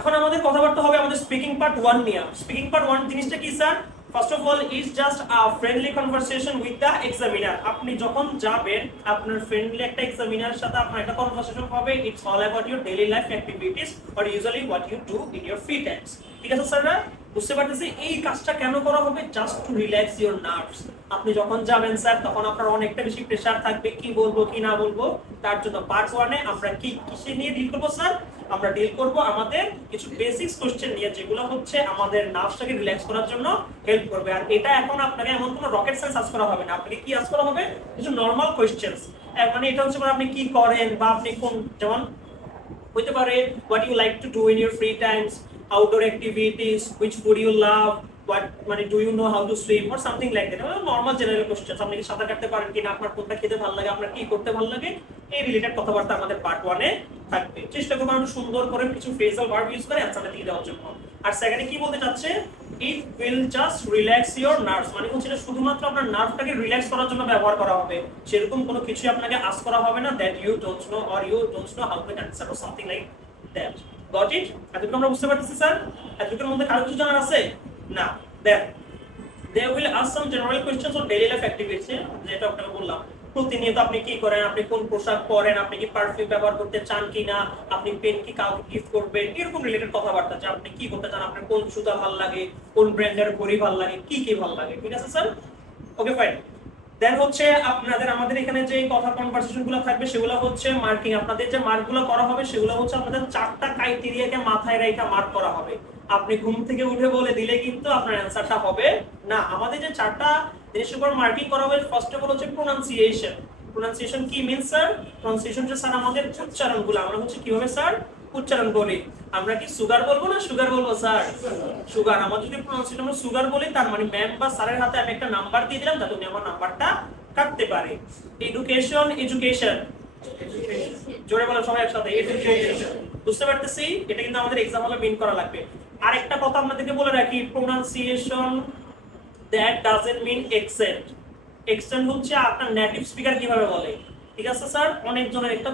এখন আমাদের কথাবার্তা হবে আমাদের স্পিকিং পার্ট 1 নিয়ে। স্পিকিং পার্ট 1 জিনিসটা কি sir? First of all is just a friendly conversation with the examiner. আপনি যখন যাবেন আপনার ফ্রেন্ডলি একটা এক্সামিনারের সাথে আপনার একটা কনভারসেশন হবে। It's all about your daily life activities or usually what you do in your free times. ঠিক আছে স্যাররা? বুঝতে পারতেছি এই কাজটা কেন করা হবে? Just to relax your nerves. আপনি যখন যাবেন স্যার তখন আপনার অনেকটা বেশি প্রেসার থাকবে, কি বলবো কি না বলবো। তার জন্য পার্ট 1 এ আমরা কি কিসে নিয়ে ডিল করবো স্যার? আমরা ডিল করব আমাদের কিছু বেসিক্স কোশ্চেন নিয়ে, যেগুলো হচ্ছে আমাদের নার্ভসটাকে রিল্যাক্স করার জন্য হেল্প করবে। আর এটা এখন আপনাকে এমন কোনো রকেট সায়েন্স আজ করা হবে না, আপনাকে কি আজ করা হবে? কিছু নরমাল কোশ্চেন্স। মানে এটা হচ্ছে আপনি কি করেন বা আপনি কোন, যেমন হইতে পারে what you like to do in your free times, outdoor activities, which food you love, what মানে do you know how to swim or something like that. Normal general question. আপনি কি সাঁতার কাটতে পারেন কিনা, আপনার কোনটা খেতে ভালো লাগে, আপনার কি করতে ভালো লাগে, এই রিলেটেড কথাবার্তা আমাদের পার্ট 1 এ থাকবে। চেষ্টা করবো আমরা সুন্দর করে কিছু ফ্রেজাল ভার্ব ইউজ করে অ্যানসারটা দিয়ে দেওয়ার জন্য। আর সেকেন্ডে কি বলতে চাচ্ছে? It will just relax your nerves, মানে হচ্ছে এটা শুধুমাত্র আপনার নার্ভটাকে রিল্যাক্স করার জন্য ব্যবহার করা হবে। সেরকম কোনো কিছু আপনাকে আস্ক করা হবে না that you don't know or you don't know how to answer or something like that. Got it? এতটুকু আমরা বুঝতে পারতেছি স্যার? এতটুকুর মধ্যে কারো কিছু জানার আছে? না। দেন they will ask some general questions on daily life activities, যেটা আপনাকে বললাম। প্রতিনিয়ত আপনি কি করেন, আপনি কোন পোশাক পরেন, আপনি কি পারফিউম ব্যবহার করতে চান কিনা, আপনি পেন কি কাউকে গিফট করবেন, এরকম রিলেটেড কথাবার্তা। যে আপনি কি করতে চান, আপনার কোন জুতা ভালো লাগে, কোন ব্র্যান্ডের ঘড়ি ভালো লাগে, কি কি ভালো লাগে। ঠিক আছে স্যার? Okay fine. দেন হচ্ছে আমাদের এখানে যে কথা কনভারসেশন গুলো থাকবে সেগুলো হচ্ছে মার্কিং। আপনাদের যে মার্ক গুলো করা হবে সেগুলো হচ্ছে আপনাদের 4টা ক্রাইটেরিয়াকে মাথায় রেখে মার্ক করা হবে। আপনি ঘুম থেকে উঠে বলে দিলে কিন্তু আপনার অ্যানসারটা হবে না। আমাদের যে 4টা জিনিসের উপর মার্কিং করা হবে, ফার্স্ট অফ অল হচ্ছে প্রোনাউন্সিয়েশন। প্রোনাউন্সিয়েশন কি মিন্স স্যার? প্রোনাউন্সিয়েশন যে স্যার আমাদের উচ্চারণগুলো আমরা হচ্ছে কিভাবে স্যার উচ্চারণ করি। আমরা কি সুগার বলবো না সুগার বলবো স্যার? সুগার। আমরা যদি প্রোনাউন্সিয়েশন আমরা সুগার বলি, তার মানে ম্যাম বা স্যারের হাতে আমি একটা নাম্বার দিয়ে দিলাম যাতে উনি আমার নাম্বারটা কাটতে পারে। এডুকেশন, এডুকেশন, জোরে বলো সবাই একসাথে, এডুকেশন। বুঝতে পারতেছি? এটা কিন্তু আমাদের এক্সাম হলে মিন করা লাগবে। আরেকটা কথা আপনাদেরকে বলে রাখি, pronunciation that doesn't mean accent. Accent হচ্ছে আপনার নেটিভ স্পিকার কিভাবে বলে। ঠিক আছে স্যার? অনেকজনের একটা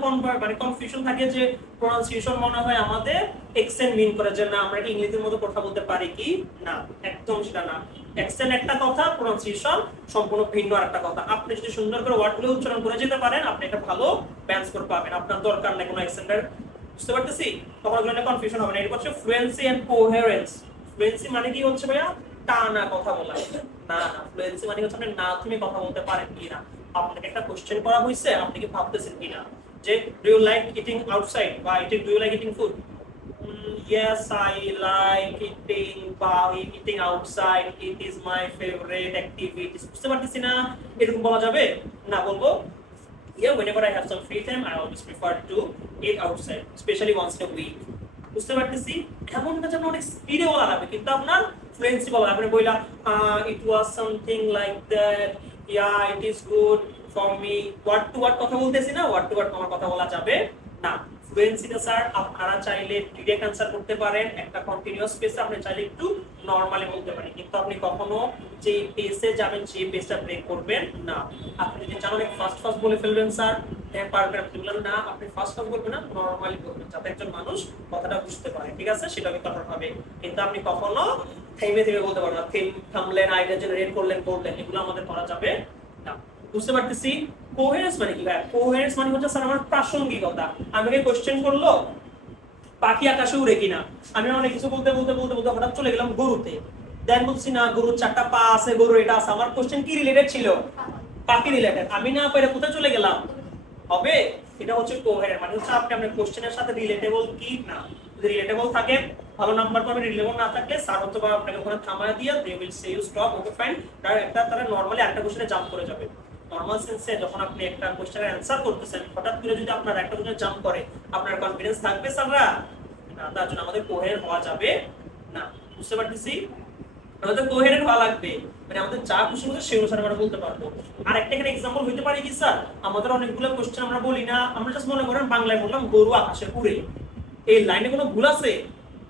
কনফিউশন থাকে যে প্রোনাউন্সিয়েশন মনে হয় আমাদের অ্যাকসেন্ট মিন করে, যে না আমরা কি ইংরেজির মতো কথা বলতে পারি কি না। একদম সেটা না। অ্যাকসেন্ট একটা কথা, প্রোনাউন্সিয়েশন সম্পূর্ণ ভিন্ন আরেকটা কথা। আপনি যদি সুন্দর করে ওয়ার্ডগুলো উচ্চারণ করে যেতে পারেন, আপনি একটা ভালো ব্যান্ড স্কোর পাবেন। আপনার দরকার নেই কোনো অ্যাকসেন্টের। বুঝতে পারতেছি? তখন ওগুলো কনফিউশন হবে না। এরপর হচ্ছে ফ্লুয়েন্সি এন্ড কোহেরেন্স। ফ্লুয়েন্সি মানে কি হচ্ছে ভাইয়া? টানা কথা বলা। না না, ফ্লুয়েন্সি মানে হচ্ছে আপনি না তুমি কথা বলতে পারেন কিনা। আপনাকে একটা কোশ্চেন করা হয়েছে, আপনি কি ভাবতেছেন কিনা যে do you like eating outside বা do you like eating food? Yes, I like eating outside. It is my favorite activity. বুঝতে পারতেছি না? এরকম বলা যাবে না, বলবো yeah, whenever I have some free time, I always prefer to eat outside, especially once in a week. বুঝতে পারতেছি? এমন না যেন অনেক স্পিডে বলা লাগবে, কিন্তু আপনার ফ্লুয়েন্সি বলা আপনি বইলা it was something like that, yeah, it is good for me. Word to word কথা বলতেছি না, ওয়ার্ড টু ওয়ার্ড আমার কথা বলা যাবে না। ফ্লুয়েন্সিতে স্যার আপনারা চাইলে ডিরেক্ট অ্যানসার করতে পারেন, একটা কন্টিনিউয়াস পেজে আপনি চাইলে একটু নরমালি বলতে পারেন, কিন্তু আপনি কখনো যে পেজে যাবেন সেই পেজটা ব্রেক করবেন না। আপনি যদি চান অনেক ফাস্ট ফাস্ট বলে ফেলবেন স্যার, পারবেন, আপনি বললেন না, আপনি ফাস্ট ফাস্ট বলবেন না, নরমালি বলবেন যাতে একজন মানুষ কথাটা বুঝতে পারে। ঠিক আছে? সেটা কিন্তু আপনার হবে। কিন্তু আপনি কখনো থেমে থেমে বলতে পারবেন না, থামলেন, আইডিয়া জেনারেট করলেন, এগুলো আমাদের করা যাবে না। বুঝতে পারতেছি? কোহেরেন্স মানে কি ভাই? কোহেরেন্স মানে হচ্ছে স্যার আমার প্রাসঙ্গিকতা। আমাকে কোশ্চেন করলো পাখি আকাশে উড়ে কিনা, আমি অনেক কিছু বলতে বলতে বলতে বলতে হঠাৎ চলে গেলাম গরুতে। দেন বলছি না গরুর 4টা পা আছে, গরু এটা আছে। আমার কোশ্চেন কি রিলেটেড ছিল? পাখি রিলেটেড। আমি না পেরে কোথায় চলে গেলাম? হবে? এটা হচ্ছে কোহেরেন্ট, মানে হচ্ছে আপনি আপনার কোশ্চেনের সাথে রিলেটেবল কি না। যদি রিলেটেবল থাকে ভালো নাম্বার পাবেন, রিলেটেবল না থাকলে স্যার হয়তো বা আপনাকে ওখানে থামায় দিয়ে they will say you stop, okay fine. তারা নরমালি একটা কোশ্চেনে জাম্প করে যাবে। নরমাল সেন্সে যখন আপনি একটা কোশ্চেনের অ্যানসার করতেছেন, হঠাৎ করে যদি আপনার একটা কোশ্চেনে জাম্প করে, আপনার কনফিডেন্স থাকবে স্যাররা? না, তার জন্য আমাদের কোহেরেন্ট হওয়া যাবে না। বুঝতে পারতেছি? আমাদের কোহেরেন্ট হওয়া লাগবে, মানে আমাদের যা খুশি হচ্ছে সেই অনুসারে আমরা বলতে পারবো। আর একটা এখানে এক্সাম্পল হইতে পারে কি স্যার, আমাদের অনেকগুলো কোশ্চেন আমরা বলি না, আমরা জাস্ট মনে করেন বাংলায় বললাম গরু আকাশে উড়ে। এই লাইনে কোনো ভুল আছে?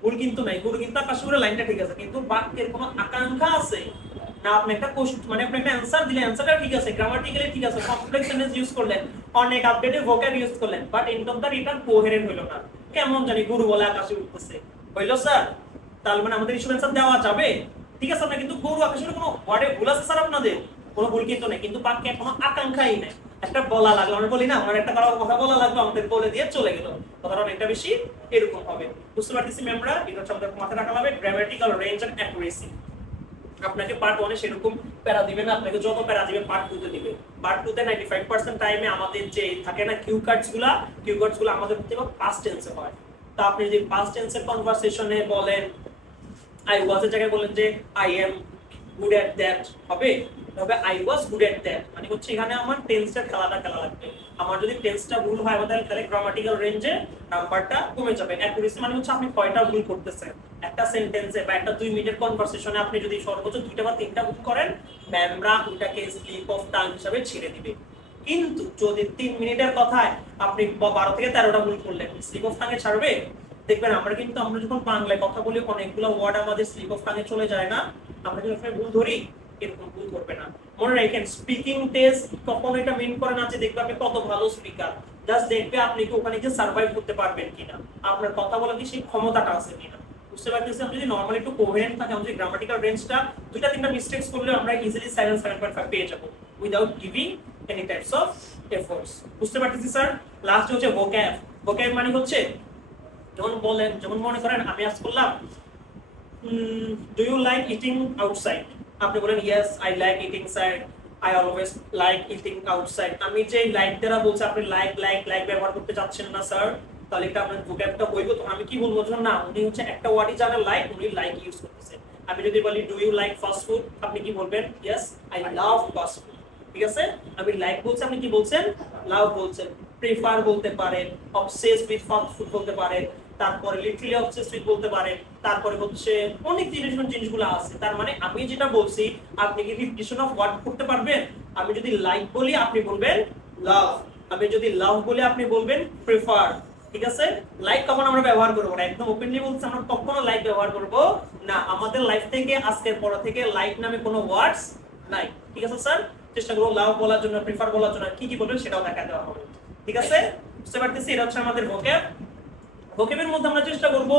ভুল কিন্তু নাই। গরু কিন্তু আকাশে উড়ে, লাইনটা ঠিক আছে, কিন্তু বাক্যের কোনো আকাঙ্ক্ষা আছে না। আপনি একটা কোশ্চেন মানে আপনি একটা অ্যানসার দিলেন, অ্যানসারটা ঠিক আছে, গ্রামাটিক্যালি ঠিক আছে, কমপ্লেক্স সেন্টেন্স ইউজ করলেন, অনেক আপডেটেড ভোক্যাব ইউজ করলেন, but end of the return coherent হলো না। কেমন জানি গরু বলে আকাশে উঠতেছে, হইলো স্যার? তাহলে মানে আমাদের ইস্যু অ্যান্সার দেওয়া যাবে? ঠিক আছে, আপনার কিন্তু গরু আকাশের কোনো ওয়ার্ডে ভুল আছে স্যার আপনাদের? কোনো ভুল কিন্তু নেই, কিন্তু বাক্যে কোনো আকাঙ্ক্ষাই নেই। একটা বলা লাগলো, আমরা বলি না, আমার একটা কথা বলা লাগলো, আমাদের বলে দিয়ে চলে গেল, কথাটা অনেকটা বেশি এরকম হবে। বুঝতে পারতেছি মেমরা? এটা হচ্ছে আমাদের মাথায় রাখা হবে গ্রামাটিক্যাল রেঞ্জ এন্ড অ্যাকুরেসি। আপনাকে পার্ট 1 এ সেরকম প্যারা দিবে না, আপনাকে যত প্যারা দিবে পার্ট 2 তে দিবে। পার্ট 2 তে 95% টাইমে আমাদের যে থাকে না কিউ কার্ডস গুলো আমাদের থেকে পাস্ট টেন্সে হয়। তা আপনি যদি পাস্ট টেন্সের কনভারসেশনে বলেন আই ওয়াজ এর জায়গায় বলেন যে I am good at that, হবে? তবে I was good at that মানে হচ্ছে এখানে আমার টেন্সটা খেলা লাগবে। আমার যদি টেন্সটা ভুল হয় তাহলে গ্রামাটিক্যাল রেঞ্জে নাম্বারটা কমে যাবে। অ্যাকুরেসি মানে হচ্ছে আপনি কয়টা ভুল করতেছেন একটা সেন্টেন্সে বা একটা 2 মিনিটের কনভারসেশনে। আপনি যদি সর্বোচ্চ 2টা বা 3টা ভুল করেন, ম্যামরা ওটাকে স্লিপ অফ টাং হিসাবে ছেড়ে দিবে। কিন্তু যদি 3 মিনিটের কথায় আপনি 12 থেকে 13টা ভুল করলেন, স্লিপ অফ টাঙে ছাড়বে? দেখবেন আমরা যখন বাংলায় কথা বলি অনেকগুলো ওয়ার্ড আমাদের স্লিপ অফ টাঙে চলে যায় না, আমরা যখন ভুল ধরি, এরকম ভুল করবে না। মনে রাখেন, স্পিকিং টেস্ট কখনো এটা মিন করে না যে দেখবে আপনি কত ভালো স্পিকার, জাস্ট দেখবে আপনি কি ওখানে গিয়ে সার্ভাইভ করতে পারবেন কিনা, আপনার কথা বলার কি সেই ক্ষমতাটা আছে কিনা। বুঝতে পারতেছি? আপনি যদি নরমালি একটু কোহেরেন্ট থাকে, আমাদের গ্রামাটিক্যাল রেঞ্জটা 2টা-3টা মিস্টেকস করলে আমরা ইজিলি 7.5 পেয়ে যাব without giving any types of efforts. বুঝতে পারতেছি স্যার? লাস্ট হচ্ছে ভোক্যাব। ভোক্যাব মানে হচ্ছে যেমন মনে করেন আমি আজ করলাম do you like eating outside, আপনি বলেন yes I like eating side, I always like eating outside. আমি যে লাইক দ্বারা বলছি আপনি লাইক ব্যবহার করতে চাচ্ছেন না স্যার, তাহলে এটা আপনার ভোক্যাবটা বইব। তো আমি কি বলবো না, উনি হচ্ছে একটা ওয়ার্ডই জানে লাইক, উনি লাইক ইউজ করতেছেন। আমি যদি বলি do you like fast food, আপনি কি বলবেন? Yes I love fast food. ঠিক আছে, আমি লাইক বলছি, আপনি কি বলছেন? লাভ বলছেন। প্রেফার বলতে পারেন, অবসেসড উইথ ফাস্ট ফুড বলতে পারেন, তারপরে লিটারালি অবসেসড উইথ বলতে পারেন, তারপরে হচ্ছে অনেক জিনিসগুলো আছে। তার মানে আমি যেটা বলছি আপনি কি রিপিটিশন অফ ওয়ার্ড করতে পারবেন? আমি যদি লাইক বলি আপনি বলবেন লাভ, আমি যদি লাভ বলি আপনি বলবেন প্রেফার। ঠিক আছে, লাইক কখন আমরা ব্যবহার করবো না, একদম ওপেনলি বলছি আমরা কখনো লাইক ব্যবহার করব না। আমাদের লাইফ থেকে আজকের পর থেকে লাইক নামে কোনো ওয়ার্ডস নাই। ঠিক আছে স্যার? চেষ্টা করবো লাভ বলার জন্য, প্রেফার বলার জন্য কি কি বলবেন সেটাও দেখা দেওয়া হবে। ঠিক আছে, বুঝতে পারতেছি? এটা হচ্ছে আমাদের ভোক্যাব। ভোক্যাবের মধ্যে আমরা চেষ্টা করব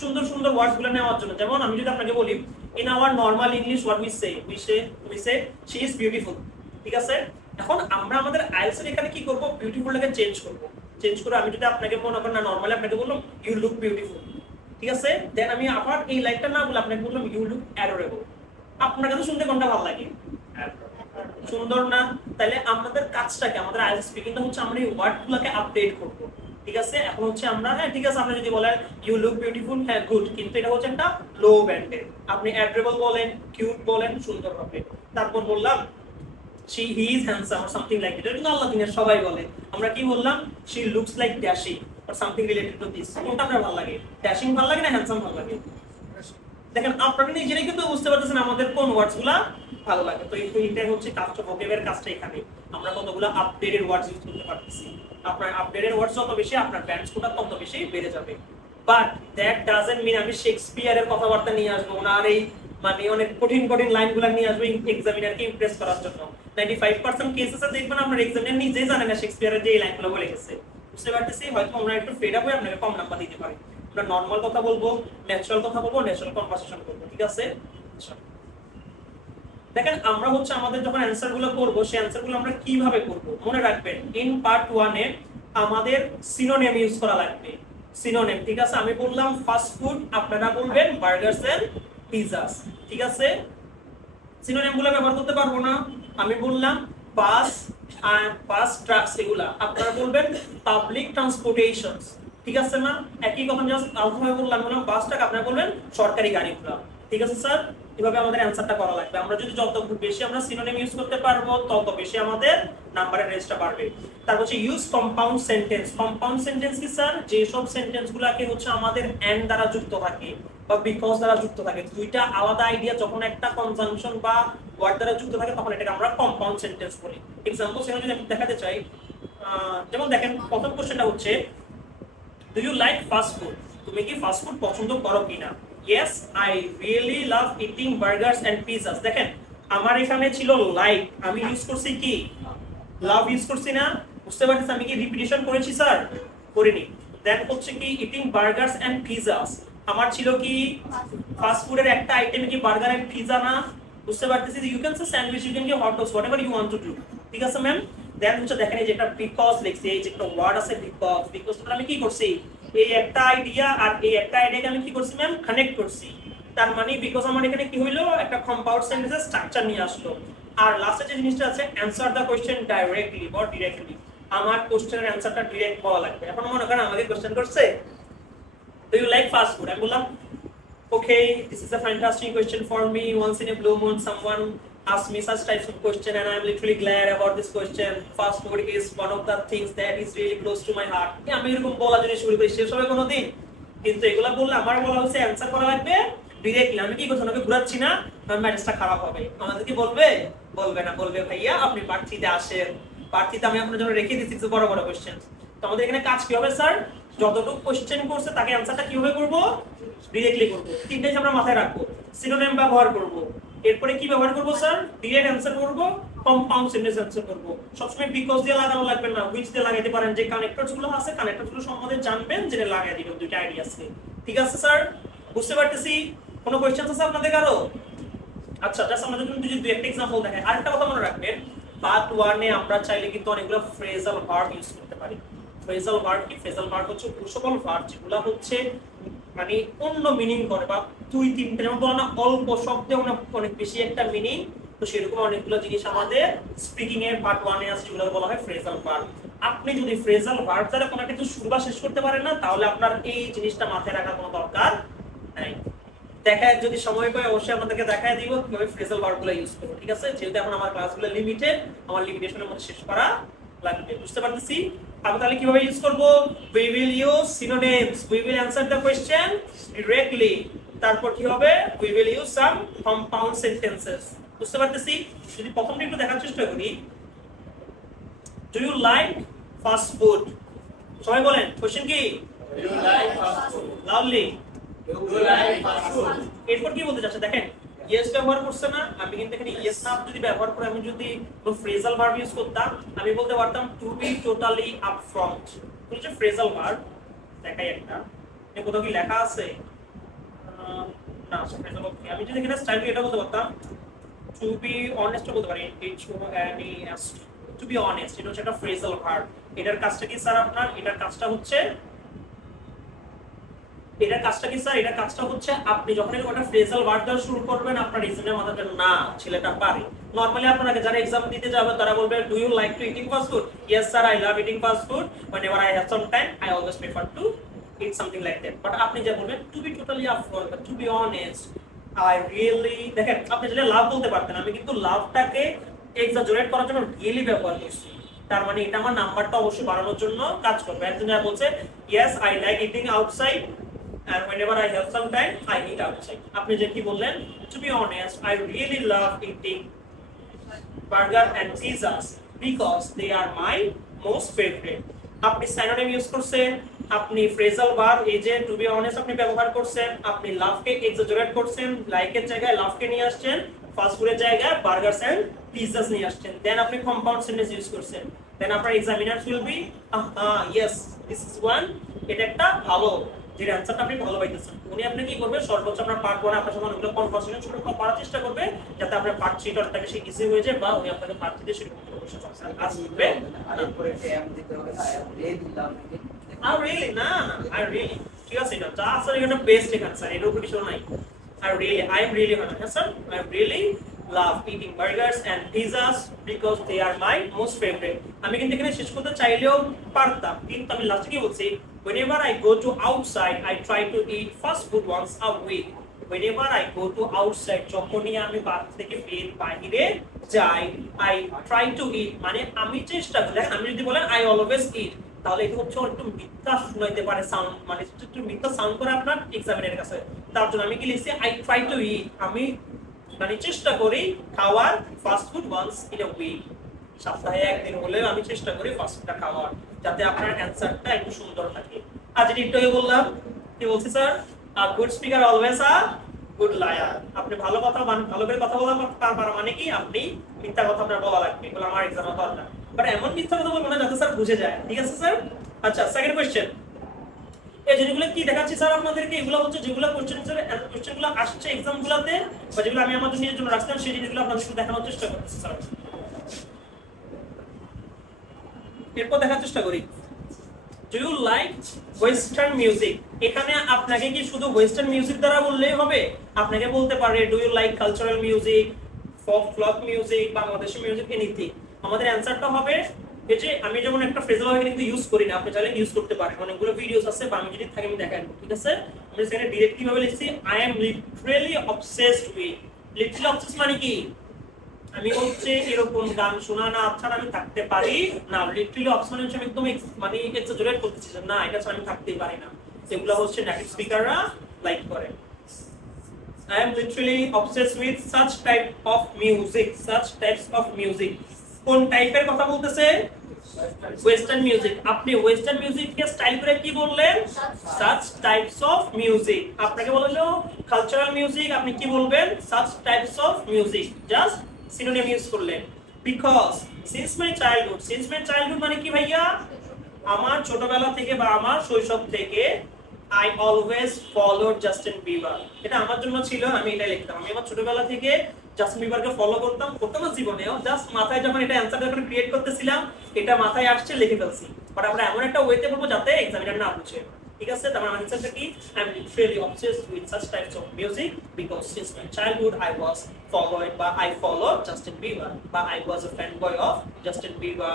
সুন্দর সুন্দর ওয়ার্ডস গুলো নেওয়ার জন্য। যেমন আমি যদি আপনাকে বলি in our normal English what we say she is beautiful. ঠিক আছে, এখন আমরা আমাদের আইএলটিএস এর এখানে কি করব, বিউটিফুলটাকে চেঞ্জ করে আমি যদি আপনাকে মনে করেন না নরমালি আপনাকে বললাম ইউ লুক বিউটিফুল, ঠিক আছে, দেন আমি আবার এই লাইনটা না বলে আপনাকে বললাম ইউ লুক অ্যাডোরেবল। আপনার কাছে শুনতে কোনটা ভালো লাগে? সুন্দর না? তাহলে আমাদের কাজটাকে, আমাদের আইএলটিএস স্পিকিংটা হচ্ছে আমরা এই ওয়ার্ডগুলোকে আপডেট করব। ঠিক আছে, এখন হচ্ছে আমরা, হ্যাঁ ঠিক আছে, আপনি যদি বলেন ইউ লুক বিউটিফুল, হ্যাঁ গুড, কিন্তু এটা হচ্ছে একটা লো ব্যান্ডে। আপনি অ্যাডোরেবল বলেন, কিউট বলেন, সুন্দর হবে। তারপর বললাম he is handsome or something like that, এটা কিন্তু আল্লাহ দিনের সবাই বলে। আমরা কি বললাম? She looks like dashing or something related to this. কোনটা আপনার ভালো লাগে? ড্যাশিং ভালো লাগে না হ্যান্ডসাম ভালো লাগে? দেখেন আপনারা নিজেরাই কিন্তু বুঝতে পারতেছেন আমাদের কোন ওয়ার্ডসগুলা ভালো লাগে। তো এইটাই হচ্ছে কাজটা, ভোকেবের কাজটা এখানে আমরা কতগুলো আপডেটেড ওয়ার্ডস ইউজ করতে পারতেছি। আপনার আপডেটেড ওয়ার্ডস যত বেশি আপনার ব্যান্ড স্কোরটা তত বেশি বেড়ে যাবে। বাট দ্যাট ডাজন্ট মিন আমি শেক্সপিয়ারের কথাবার্তা নিয়ে আসবো, ওনার এই মানে অনেক কঠিন কঠিন লাইনগুলো নিয়ে আসবো এক্সামিনারকে ইমপ্রেস করার জন্য। 95% কেসেসে দেখবেন আপনার এক্সামিনার নিজেই জানে না শেক্সপিয়ারের যে এই লাইনগুলো বলে গেছে। বুঝতে পারতেছি? হয়তো আমরা একটু ফেড আপ হয়ে আপনাকে কম নাম্বার দিতে পারি। আমরা নরমাল কথা বলবো, ন্যাচারাল কথা বলবো, ন্যাচারাল কনভারসেশন করবো। ঠিক আছে, দেখেন আমরা হচ্ছে আমাদের যখন অ্যানসার গুলো করবো সেই অ্যানসার গুলো আমরা কিভাবে করব মনে রাখবেন। ইন পার্ট 1 এ আমাদের সিনোনিম ইউজ করা লাগবে। সিনোনিম, ঠিক আছে, আমি বললাম ফাস্ট ফুড, আপনারা বলবেন বার্গারস এন্ড পিজাস। ঠিক আছে, সিনোনিম গুলো ব্যবহার করতে পারবো না। আমি বললাম বাস ট্রাকস, এগুলা আপনারা বলবেন পাবলিক ট্রান্সপোর্টেশনস। ঠিক আছে না? একই কথা জাস্ট আলাদাভাবে বললাম, বাস ট্রাক, আপনারা বলবেন সরকারি গাড়িগুলো। ঠিক আছে স্যার, এভাবে আমাদের অ্যানসারটা করা লাগবে। আমরা যদি যত বেশি আমরা সিনোনিম ইউজ করতে পারবো তত বেশি আমাদের নাম্বারের রেঞ্জটা বাড়বে। তারপর হচ্ছে use compound sentence. Compound sentence কি স্যার? যে সব সেন্টেন্সগুলোকে হচ্ছে আমাদের এন্ড দ্বারা যুক্ত থাকে বা বিকজ দ্বারা যুক্ত থাকে, দুইটা আলাদা আইডিয়া যখন একটা কনজাংশন বা ওয়ার্ড দ্বারা যুক্ত থাকে তখন এটাকে আমরা কম্পাউন্ড সেন্টেন্স বলি। এক্সাম্পল সেখানে যদি আমি দেখাতে চাই, যেমন দেখেন প্রথম কোশ্চেনটা হচ্ছে do you like fast food? তুমি কি ফাস্ট ফুড পছন্দ করো কিনা? Yes I really love eating burgers and pizzas. দেখেন আমার এখানে ছিল লাইক, আমি ইউজ করছি কি? লাভ ইউজ করছি না? বুঝতে পারছেন? আমি কি রিপিটিশন করেছি স্যার? করিনি। দেন হচ্ছে কি ইটিং বার্গারস এন্ড পিজাস, আমার ছিল কি ফাস্ট ফুডের একটা আইটেম কি বার্গার এন্ড পিজা না? বুঝতে পারতেছি you can say sandwich, you can give hot dogs, whatever you want to do. ঠিক আছে ম্যাম? দেন হচ্ছে দেখেন এই যে একটা বিকজ লিখছি, এই যে একটা ওয়ার্ড আছে বিকজ, বিকজটা আমি কি করছি, এই একটা আইডিয়া আর এই একটা আইডিয়াকে আমি কি করছি ম্যাম, কানেক্ট করছি। তার মানে বিকজ আমার এখানে কি হইলো, একটা কম্পাউন্ড সেন্টেন্সের স্ট্রাকচার নিয়ে আসলো। আর লাস্টে যে জিনিসটা আছে answer the question directly or directly, আমার কোশ্চেনের অ্যানসারটা ডিরেক্ট বলা লাগবে। এখন মনে করেন আমাকে কোশ্চেন করছে, do you like fast food, আমি বললাম okay, this is a fantastic question for me. Once in a blue moon, someone asked me such types of question, and I am literally glad about this question. Fast food is one of the things that is really close to my heart. আমি এরকম বলা যদি শুরু করি শেষ হবে কোনোদিন? কিন্তু এগুলা বললে আমার বলা হচ্ছে অ্যান্সার করা লাগবে ডিরেক্টলি। আমি কি করছি, ওনাকে ঘুরাচ্ছি না, আমার ম্যানেজটা খারাপ হবে। আমাদের কি বলবে? বলবে না, বলবে ভাইয়া আপনি পার্থিতে আসেন, পার্থিতে আমি আপনার জন্য রেখে দিচ্ছি কিছু বড় বড় কোশ্চেন। তো আমাদের এখানে কাজ কি হবে স্যার, যতটুকু কোশ্চেন করছে তাকে অ্যান্সারটা কিভাবে করবো, ডিরেক্টলি করব। তিনটাই আমরা মাথায় রাখবো, সিনোনিম ব্যবহার করব, এরপরে কি ব্যবহার করব স্যার, ডিরেক্ট অ্যানসার করব, কম্পাউন্ড সেন্টেন্স অ্যানসার করব। সবসময় বিকজ দিয়ে লাগানো লাগবে না, হুইচ দিয়ে লাগাইতে পারেন, যে কানেক্টরস গুলো আছে কানেক্টরস গুলো সম্বন্ধে জানবেন, যেটা লাগাই দিবেন, দুইটা আইডিয়া আছে। ঠিক আছে স্যার, বুঝতে পারতেছি? কোনো কোশ্চেন আছে আপনাদের কারো? আচ্ছা, জাস্ট আমাদের জন্য দুই একটা एग्जांपल দেখাই। আরেকটা কথা মনে রাখবেন, পার্ট 1 এ আমরা চাইলে কিন্তু অনেকগুলো ফ্রেজাল ভার্ব ইউজ করতে পারি। ফ্রেজাল ভার্ব কি? ফ্রেজাল ভার্ব হচ্ছে উপসর্গ ভার্ব, যেগুলো হচ্ছে মানে অন্য মিনিং করে, বা দুই তিনটা, যেমন বলা না অল্প শব্দে অনেক বেশি একটা মিনিং। তো সেরকম অনেকগুলো জিনিস আমাদের স্পিকিং এর পার্ট 1 এ আছে, যেগুলো বলা হয় ফ্রেজাল ভার্ব। আপনি যদি ফ্রেজাল ভার্ব দ্বারা কোনো কিছু শুরু বা শেষ করতে পারেন না, তাহলে আপনার এই জিনিসটা মাথায় রাখার কোনো দরকার নাই। দেখায় যদি সময় পাই অবশ্যই আপনাদেরকে দেখায় দিব কিভাবে ফ্রেজাল ভার্বগুলো ইউজ করব। ঠিক আছে? যেহেতু এখন আমার ক্লাসগুলো লিমিটেড, আমার লিমিটেশনের মধ্যে শেষ করা লাগবে, বুঝতে পারতেছি? আমি তাহলে কিভাবে ইউজ করব, we will use synonyms, we will answer the question directly। তারপর কি হবে, we will use some compound sentences। বুঝতে পারতেছি? যদি প্রথমটা একটু দেখার চেষ্টা করি, do you like fast food? সবাই বলেন কোশ্চেন কি, Do you like fast food? Loudly. Do you like fast food? এরপর কি বলতে চাচ্ছে দেখেন, ইয়েস ব্যবহার করছে না, আমি কিন্তু এখানে ইয়েস না যদি ব্যবহার করে আমি যদি ফ্রেজাল ভার্ব ইউজ করতাম, আমি বলতে পারতাম টু বি টোটালি আপফ্রন্ট। হচ্ছে ফ্রেজাল ভার্ব, দেখাই একটা, এ কোথাও কি লেখা আছে? না, ফ্রেজাল ভার্ব আমি যদি এখানে স্টাইল এটা বলতে পারতাম, টু বি অনেস্ট বলতে পারি, টু বি অনেস্ট, এটা হচ্ছে একটা ফ্রেজাল ভার্ব। এটার কাজটা কি স্যার আপনার, এটার কাজটা হচ্ছে এটার কাজটা হচ্ছে আপনি যখন এরকম একটা ফ্রেজাল ভার্ব দিয়ে শুরু করবেন, আপনার রিজনের মাথাতে না ছেলেটা পারে। নরমালি আপনারা যারা एग्जाम দিতে যাবে তারা বলবে do you like to eating fast food? Yes sir, I love eating fast food, whenever I have some time I always prefer to eat something like that। But আপনি যা বলবেন to be totally upfront, to be honest, I really, দেখেন আপনি যদি লাভ বলতে পারতেন, আমি কিন্তু লাভটাকে এক্সাজারেট করার জন্য রিয়েলি ব্যবহার করছি। তার মানে এটা আমার নাম্বারটা অবশ্যই বাড়ানোর জন্য কাজ করবে। একজন যা বলছে yes I like eating outside and whenever I have some time I eat outside। আপনি যে কি বললেন, to be honest I really love eating burger and pizzas because they are my most favorite। আপনি synonym ইউজ করছেন, আপনি phrasal verb এই যে to be honest আপনি ব্যবহার করছেন, আপনি love কে exaggerate করছেন, like এর জায়গায় love কে নিয়ে আসছেন, fast food এর জায়গায় burgers and pizzas নিয়ে আসছেন, দেন আপনি compound sentence ইউজ করছেন, দেন আপনার examiners will be yes this is one, এটা একটা ভালো, যে অ্যানসারটা আপনি ভালো পাইতেছেন। উনি আপনি কি করবে, সর্বোচ্চ আপনার পার্ট 1 আপনার সাথে অনেকগুলো কনভারসেশন শুরু করার চেষ্টা করবে, যাতে আপনার পার্ট 3 টাটা বেশি ইজি হয়ে যায়, বা উনি আপনাকে পার্ট 3 তে সেরকম কোনো কোশ্চেন আসবে। তারপরে ট্যাম দিতে হবে, এই দিলাম আর রিয়েলি না না আই রিয়েলি, ঠিক আছে, এটা যা আছে এটা বেস্ট অ্যানসার, এর উপর কিছু নাই। I am really sir, I really love eating burgers and pizzas because they are my most favorite। আমি কিন্তু এখানে শেষ করতে চাইলেও পারতাম, কিন্তু আমি লাস্টে কি বলছি, whenever I go to outside I try to eat fast food once a week। whenever I go to outside, যখনই আমি বাড়ি থেকে বাইরে যাই, I try to eat মানে আমি চেষ্টা করি। দেখেন আমি যদি বলেন I always eat, তাহলে এটা হচ্ছে একটু মিথ্যা শোনাইতে পারে সাউন্ড, মানে একটু মিথ্যা সাউন্ড করে আপনার এক্সামিনারের কাছে। তার জন্য আমি কি লিখছি, আই ট্রাই টু ইট, আমি মানে চেষ্টা করি খাওয়ার fast food once in a week, সপ্তাহে একদিন হলেও আমি চেষ্টা করি ফাস্ট ফুডটা খাওয়ার, যাতে আপনার অ্যানসারটা একটু সুন্দর থাকে। আজ যেটা একটু আগে বললাম, কি বলছি sir, a good speaker always a good liar. আপনি ভালো কথা ভালো করে কথা বলা তার মানে কি আপনি মিথ্যা কথা আপনার বলা লাগবে, এগুলো আমার এক্সামে দরকার। বাট এমন মিথ্যা কথা বলবো না যাতে স্যার বুঝে যায়। ঠিক আছে স্যার? আচ্ছা, সেকেন্ড কোশ্চেন, এই জিনিসগুলো কি দেখাচ্ছি স্যার আপনাদেরকে, এগুলো হচ্ছে যেগুলো কোশ্চেনগুলো আসছে এক্সামগুলোতে বা যেগুলো আমি আমাদের নিজের জন্য রাখছিলাম সেই জিনিসগুলো আপনাদের দেখানোর চেষ্টা করতেছি স্যার। এরপর দেখার চেষ্টা করি, do you like western music. এখানে আপনাকে কি শুধু ওয়েস্টার্ন মিউজিক দ্বারা বললেই হবে? আপনাকে বলতে পারে do you like cultural music, folk music, Bangladeshi music, anything. আমাদের অ্যানসারটা হবে এই যে আমি যেমন একটা ফ্রেজাল ভাবে কিন্তু ইউজ করি না, আপনি চাইলে ইউজ করতে পারেন, অনেকগুলো ভিডিওস আছে বা আমি যদি থাকে আমি দেখাই, ঠিক আছে? আমি সেখানে ডিরেক্ট কিভাবে লিখছি, I am literally obsessed with. Literally obsessed মানে কি? আমি হচ্ছে এরকম গান শোনা না ছাড়া আমি থাকতে পারি না। লিটারালি অবসেসড মানে আমি একদম মানে এক্সাজারেট করতেছি যে না এটা ছাড়া আমি থাকতেই পারি না। সেগুলো হচ্ছে নেটিভ স্পিকাররা লাইক করে। I am literally obsessed with such type of music, such types of music. কোন টাইপের কথা বলতেছে? Western music. আপনি ওয়েস্টার্ন মিউজিককে স্টাইল করে কি বললেন? such types of music। আপনাকে বললো কালচারাল মিউজিক, আপনি কি বলবেন? such types of music। Just synonym use করলেন। because since my childhood মানে কি ভাইয়া? আমার ছোটবেলা থেকে বা আমার শৈশব থেকে I always followed Justin Bieber। এটা আমার জন্য ছিল, আমি এটা লিখতাম। আমি আমার ছোটবেলা থেকে জাস্টিন বিবারকে ফলো করতাম না জীবনেও, জাস্ট মাথায় যখন এটা অ্যানসার যখন ক্রিয়েট করতেছিলাম এটা মাথায় আসছে লিখে ফেলছি। বাট আমরা এমন একটা ওয়েতে বলবো যাতে এক্সামিনার না বুঝে, ঠিক আছে? তার মানে অ্যানসারটা কি? I am literally obsessed with such types of music because since my childhood I was I followed Justin Bieber বা I was a fanboy of Justin Bieber,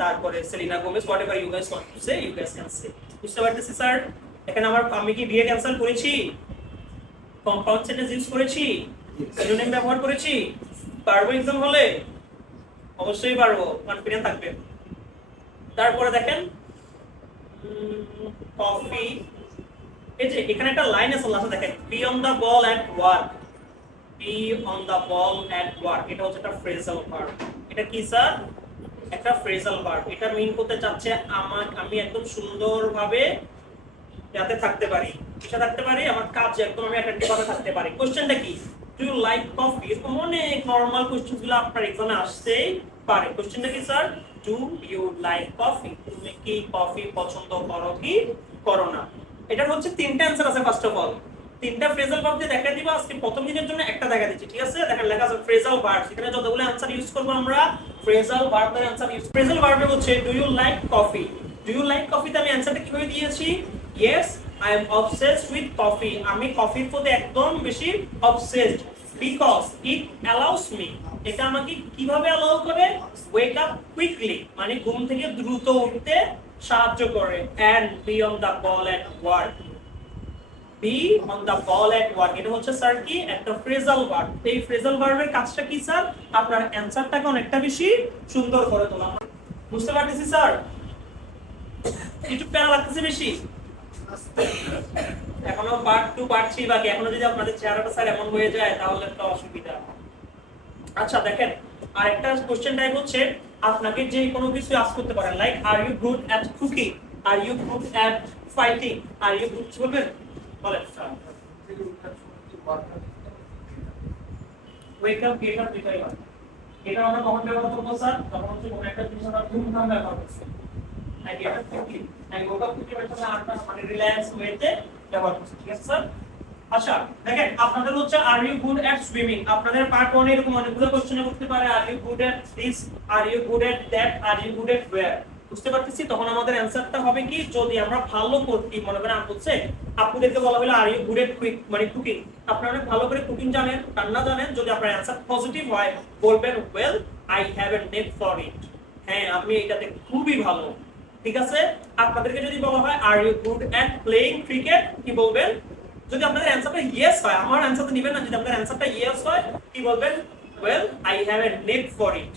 তারপরে Selena Gomez, whatever you guys want to say you guys can say। বুঝতে পারতেছি sir? এখানে আমি কি direct answer করেছি, compound sentence use করেছি, synonym ব্যবহার করেছি? পারবো এক্সাম হলে? অবশ্যই পারবো, কনফিডেন্ট থাকবেন। তারপরে দেখেন কফি, এই যে এখানে একটা লাইন আছে লাস্টে দেখেন, be on the ball at work, be on the ball at work. এটা হচ্ছে একটা ফ্রেজাল ভার্ব। এটা কি স্যার? একটা ফ্রেজাল ভার্ব। এটা মিন করতে চাচ্ছে আমি একদম সুন্দরভাবে যাতে থাকতে পারি, কিসে থাকতে পারি? আমার কাজ একদম আমি অ্যাটেন্টিভ ভাবে থাকতে পারি। কোশ্চেনটা কি? Do you like coffee? এরকম অনেক নরমাল কোশ্চেনগুলো আপনার এক্সামে আসতেই পারে। কোশ্চেনটা কি sir? Do you like coffee? তুমি কি কফি পছন্দ করো কি করো না? এটার হচ্ছে তিনটা অ্যানসার আছে। ফার্স্ট অফ অল তিনটা ফ্রেজাল ভার্ব দিয়ে দেখা দিবা। আজকে প্রথম দিনের জন্য একটা দেখা দিচ্ছি, ঠিক আছে? দেখেন লেখা আছে ফ্রেজাল ভার্ব। এখানে যতগুলো অ্যানসার ইউজ করব আমরা ফ্রেজাল ভার্বের অ্যানসার ইউজ। ফ্রেজাল ভার্বে হচ্ছে do you like coffee. Do you like কফিতে আমি অ্যানসারটা কিভাবে দিয়েছি? Yes, I am obsessed with coffee. আমি কফির প্রতি একদম বেশি obsessed because it allows me। এটা আমাকে কিভাবে allow করে? Wake up quickly, মানে ঘুম থেকে দ্রুত উঠতে সাহায্য করে। And be on the ball at work, be on the ball at work। এটা হচ্ছে স্যার কি? একটা ফ্রেজাল ভার্ব। এই ফ্রেজাল ভার্বের কাজটা কি স্যার? আপনার অ্যানসারটাকে অনেকটা বেশি সুন্দর করে তোলা। বুঝতে পারতেছি স্যার? একটু প্যারা লাগতেছে বেশি? এখনো পার্ট 2 পার্ট 3 বাকি। এখনো যদি আপনাদের চেহারাটা স্যার এমন হয়ে যায় তাহলে তো অসুবিধা। আচ্ছা দেখেন আরেকটা কোশ্চেন টাইপ হচ্ছে আপনাকে যে কোনো কিছু আস্ক করতে পারেন, like are you good at cooking, are you good at fighting, are you good বলবেন, বলেন sir. Wake up get up দুইটাই হয়। এটা আমরা কখন ব্যবহার করব স্যার? যখন হচ্ছে কোনো একটা জিনিস আমরা ধুমধাম ব্যবহার করছি। I get up quickly, I woke up quickly মানে রিল্যাক্স ওয়েতে ব্যবহার করছি, ঠিক আছে স্যার? আচ্ছা দেখেন আপনাদের হচ্ছে are you good at swimming. আপনাদের পার্ট 1 এরকম অনেকগুলো কোশ্চেন করতে পারে, are you good at this, are you good at that, are you good at war. বুঝতে পারতেছি? তখন আমাদের অ্যানসারটা হবে কি? যদি আমরা ভালো করতে মনে করেন হচ্ছে আপনাদেরকে বলা হলো আর ইউ গুড অ্যাট মানে কুকিং, আপনারা অনেক ভালো করে কুকিং জানেন, রান্না জানেন, যদি আপনার অ্যানসার পজিটিভ হয় বলবেন well I have a neck for it. হ্যাঁ আমি এটাতে খুবই ভালো, ঠিক আছে? আপনাদেরকে যদি বলা হয় are you good at playing cricket, কি বলবেন? যদি আপনাদের অ্যানসারটা ইয়েস হয়, আমার অ্যানসারটা নেবেন না, যদি আপনাদের অ্যানসারটা ইয়েস হয় কি বলবেন? Well I have a neck for it,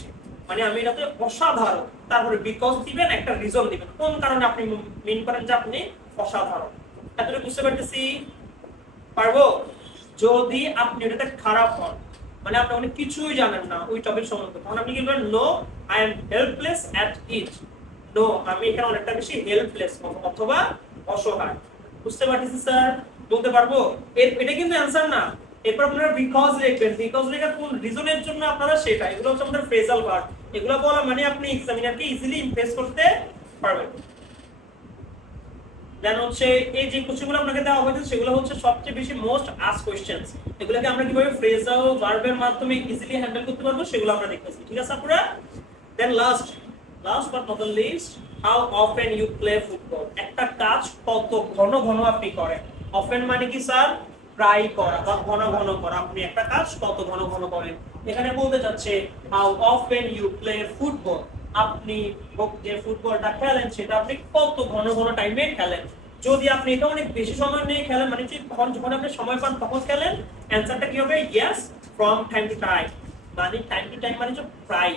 মানে আমি এটাতে অসাধারণ। তারপরে বিকজ দিবেন, একটা রিজন দিবেন কোন কারণে আপনি মিন করেন যে আপনি অসাধারণ। এতটুকু বুঝতে পারতেছি? পারবো? যদি আপনি এটাতে খারাপ হন, মানে আপনি অনেক কিছুই জানেন না ওই টপিক সম্বন্ধে, তখন আপনি কি বলবেন? No I am helpless at it. No আমি এখানে অনেকটা বেশি হেল্পলেস অথবা অসহায়। বুঝতে পারতেছি স্যার? বলতে পারবো? এটা কিন্তু অ্যানসার না। এরপর আপনারা বিকজ লিখবেন। বিকজ লেখা কোন রিজনের জন্য আপনারা সেটা। এগুলো হচ্ছে আমাদের ফ্রেজাল ভার্ব। এগুলো বলা মানে আপনি এক্সামিনারকে ইজিলি ইমপ্রেস করতে পারবেন। দেন হচ্ছে এই যে কোশ্চেনগুলো আপনাকে দেওয়া হয়েছে সেগুলো হচ্ছে সবচেয়ে বেশি মোস্ট আস্ক কোশ্চেনস। এগুলোকে আমরা কিভাবে ফ্রেজাল ভার্বের মাধ্যমে ইজিলি হ্যান্ডেল করতে পারবো সেগুলো আমরা দেখতেছি, ঠিক আছে আপনারা? Then last but not the least, how often you play football. একটা কাজ কত ঘন ঘন আপনি করেন। অফেন মানে কি স্যার? প্রায় করা বা ঘন ঘন করা। আপনি একটা কাজ কত ঘন ঘন করেন। এখানে বলতে চাচ্ছে how often you play football, আপনি যে ফুটবলটা খেলেন সেটা আপনি কত ঘন ঘন টাইমে খেলেন। যদি আপনি এটা অনেক বেশি সময় নিয়ে খেলেন, মানে যে যখন আপনি সময় পান তখন খেলেন, অ্যান্সারটা কি হবে? Yes, from time to time. মানে টাইম টু টাইম মানে যে প্রায়।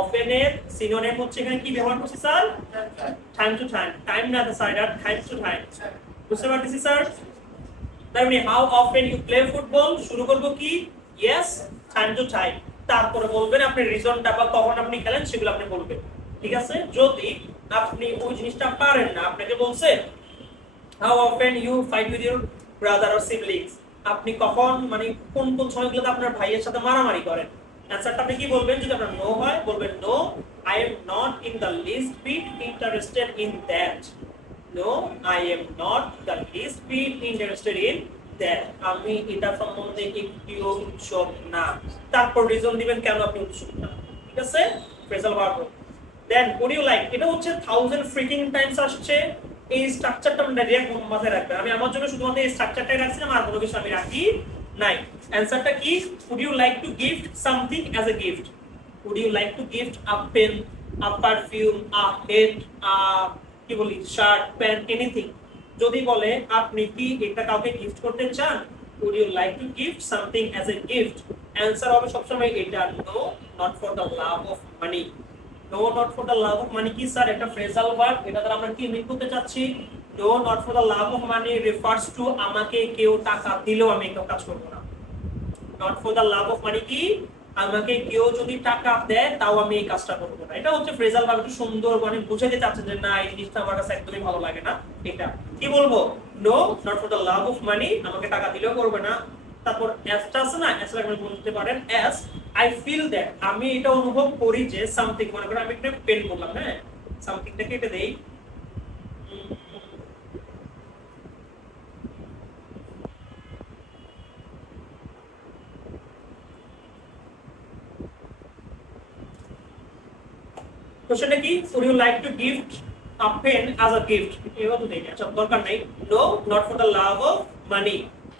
অফেন এর সিনোনিম হচ্ছে এখানে কি ব্যবহার করছি sir? Time to time. Time না দ্য সাইড, আর টাইম টু টাইম। বুঝতে পারতেছি স্যার? তার মানে how often you play football, শুরু করব কি? Yes, time to time. তারপরে বলবেন আপনি রিজনটা বা কখন আপনি খেলেন সেগুলো আপনি বলবেন, ঠিক আছে? যদি আপনি ওই জিনিসটা পারেন না, আপনাকে বলছে how often you fight with your brother or siblings, আপনি কখন মানে কোন কোন সময়গুলোতে আপনার ভাইয়ের সাথে মারামারি করেন, অ্যানসারটা আপনি কি বলবেন? যদি আপনার নো হয় বলবেন no, I am not in the least bit interested in that. No, I am not the least bit interested in that. আমি এটা সম্বন্ধে একটুও উৎসুক না। তারপর রিজন দিবেন কেন আপনি উৎসুক না, ঠিক আছে? Phrasal verb. Then would you like, এটা হচ্ছে 1000 ফ্রিকিং টাইমস আসছে। এই স্ট্রাকচারটা আমরা ডাইরেক্ট মাথায় রাখবেন। আমি আমার জন্য শুধুমাত্র এই স্ট্রাকচারটাই রাখছিলাম, আর কোনো কিছু আমি রাখি নাই। অ্যানসারটা কি? would you like to gift something as a gift? would you like to gift a pen, a perfume, a hat, a কি বলি শার্ট, প্যান্ট, এনিথিং। যদি বলে আপনি কি এটা কাউকে গিফট করতে চান, would you like to gift something as a gift, answer হবে সবসময় এটা no, not for the love of money। no, not for the love of money কি স্যার? একটা ফ্রেজাল ভার্ব, এটা দ্বারা আমরা কি মিন করতে চাচ্ছি? no, not for the love of money refers to আমাকে কেউ টাকা দিলেও আমি এই কাজ করব না। not for the love of money কি? আমাকে কেউ যদি টাকা দেয় তাও আমি এই কাজটা করব না। এটা হচ্ছে ফ্রেজাল ভার্ব, একটু সুন্দর মানে বুঝাইতে চাচ্ছেন যে না এই জিনিসটা আমার কাছে একদমই ভালো লাগে না। এটা কি বলবো? no, not for the love of money, আমাকে টাকা দিলেও করবে না। তারপর অ্যাসটা আছে না, অ্যাসটা আপনি বলতে পারেন অ্যাস আই ফিল দ্যাট, আমি এটা অনুভব করি যে সামথিং, মনে করেন আমি একটা পেন করলাম, হ্যাঁ, সামথিংটা কেটে দেই। কোশ্চেনটা কি? would you like to gift a pen as a gift? এও তো দেই, আচ্ছা দরকার নাই। no, not for the love of money,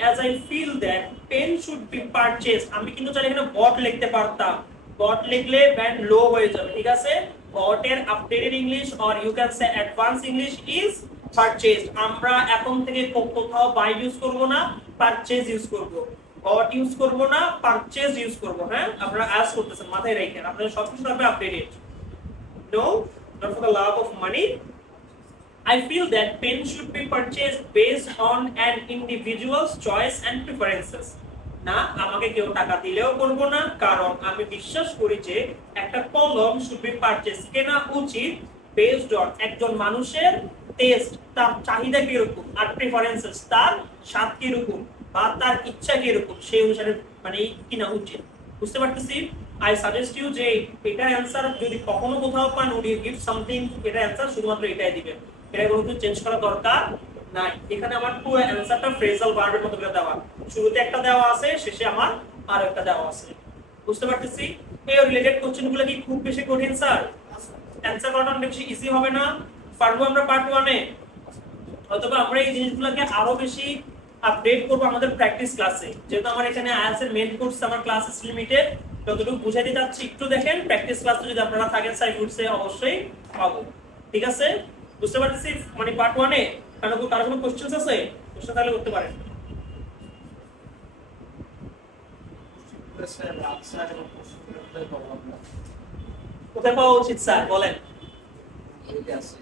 as I feel that pen should be purchased, আমি কিন্তু চাইলে এখানে bought লিখতে পারতাম। bought লিখলে ব্যান্ড লো হয়ে যাবে, ঠিক আছে? bought এর updated English or you can say advance English is purchased। আমরা এখন থেকে কোথাও বাই ইউজ করব না, পারচেজ ইউজ করব। bought ইউজ করব না, পারচেজ ইউজ করব। হ্যাঁ, আপনারা অ্যাজ করতেছেন, মাথায় রাখেন, আপনাদের সবকিছু থাকবে updated. no, not for the love of money, I feel that pen should be purchased based on an individual's choice and preferences। না, আমাকে কেউ টাকা দিলেও করব না, কারণ আমি বিশ্বাস করি যে একটা কলম should be purchased, কেনা উচিত based on একজন মানুষের টেস্ট, তার চাহিদা কিরকম, আর প্রেফারেন্সেস, তার স্বাদ কিরকম বা তার ইচ্ছা কিরকম, সেই অনুসারে মানে কিনা উচিত। বুঝতে পারতেছি? I suggest you যে এটা অ্যানসার যদি কখনো কোথাও পান would you give something, এটা অ্যানসার শুধুমাত্র এটাই দিবেন, এটা কোনো কিছু চেঞ্জ করার দরকার নাই। এখানে আমার পুরো অ্যানসারটা ফ্রেজাল ভার্বের মতো করে দেওয়া, শুরুতে একটা দেওয়া আছে, শেষে আমার আরেকটা দেওয়া আছে। বুঝতে পারতেছি? এই রিলেটেড কোশ্চেনগুলো কি খুব বেশি কঠিন স্যার? অ্যানসার করাটা অনেক বেশি ইজি হবে না? পারবো আমরা পার্ট 1 এ? অথবা আমরা এই জিনিসগুলোকে আরো বেশি আপডেট করব আমাদের প্র্যাকটিস ক্লাসে। যেহেতু আমার এখানে আইএলটিএস এর মেইন কোর্স, আমার ক্লাস ইজ লিমিটেড, যতটুকু বুঝাইতে যাচ্ছি একটু দেখেন। প্র্যাকটিস ক্লাসে যদি আপনারা থাকেন সাইফুডসে অবশ্যই পাবো, ঠিক আছে? বুঝতে পারতেছি? মানে পার্ট 1 এ কারো কোনো কোশ্চেনস আছে? কোশ্চেন তাহলে করতে পারেন। কোথায় পাওয়া উচিত স্যার বলেন? এইটা আছে